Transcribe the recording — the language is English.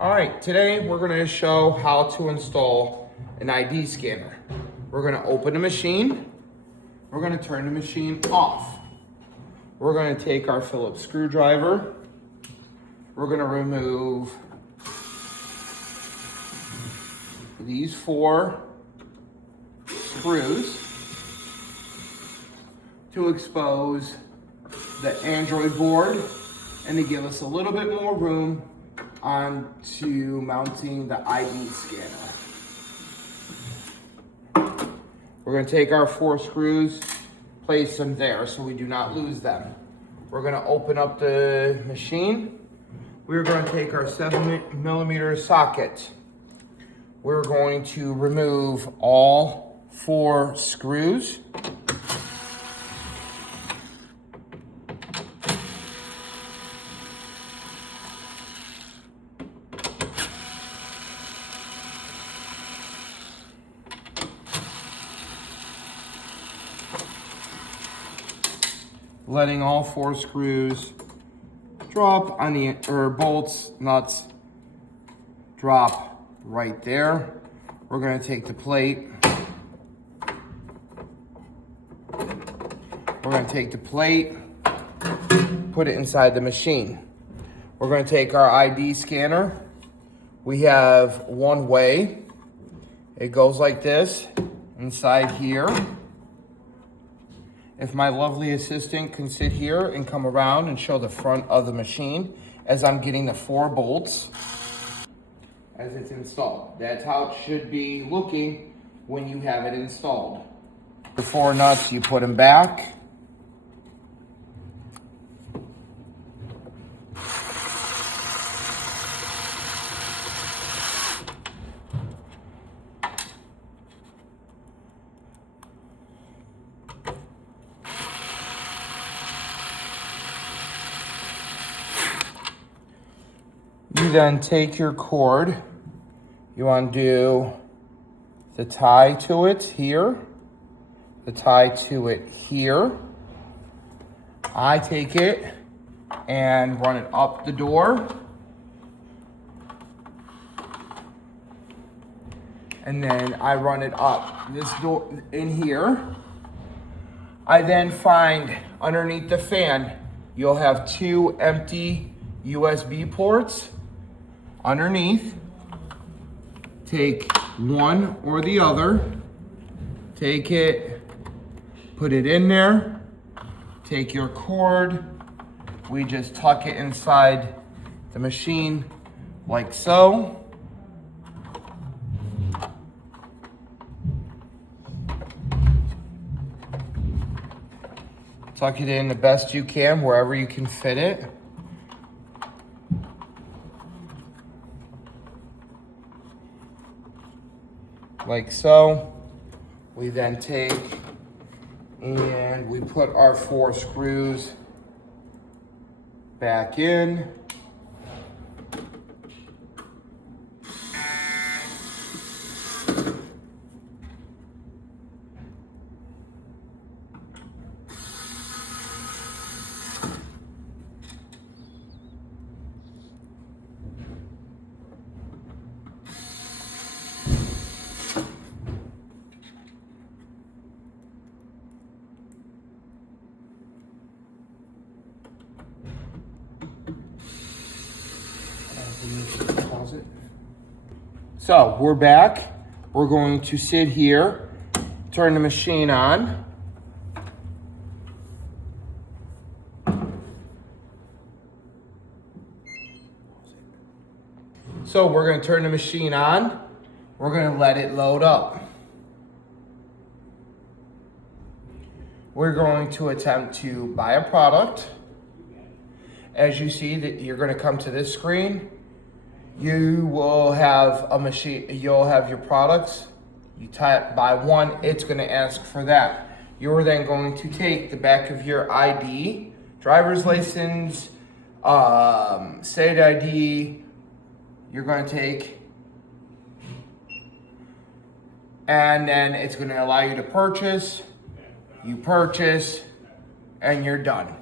All right, today we're gonna show how to install an ID scanner. We're gonna open the machine. We're gonna turn the machine off. We're gonna take our Phillips screwdriver. We're gonna remove these 4 screws to expose the Android board and to give us a little bit more room onto mounting the ID scanner. We're going to take our 4 screws, place them there so we do not lose them. We're going to open up the machine. We're going to take our 7mm socket. We're going to remove all 4 screws. Letting all 4 screws drop on the, bolts, nuts, drop right there. We're going to take the plate. We're going to take the plate, put it inside the machine. We're going to take our ID scanner. We have one way. It goes like this inside here. If my lovely assistant can sit here and come around and show the front of the machine as I'm getting the 4 bolts as it's installed. That's how it should be looking when you have it installed. The 4 nuts, you put them back. You then take your cord, you undo the tie to it here, the tie to it here. I take it and run it up the door. And then I run it up this door in here. I then find underneath the fan, you'll have 2 empty USB ports. Underneath, take one or the other, take it, put it in there, take your cord, we just tuck it inside the machine like so. Tuck it in the best you can, wherever you can fit it. Like so. We then take and we put our 4 screws back in. So we're back. We're going to sit here, turn the machine on. So we're going to turn the machine on. We're going to let it load up. We're going to attempt to buy a product. As you see that you're going to come to this screen. You will have a machine, you'll have your products. You type buy one, it's going to ask for that. You're then going to take the back of your ID, driver's license, state ID. You're going to take, and then it's going to allow you to purchase. You purchase, and you're done.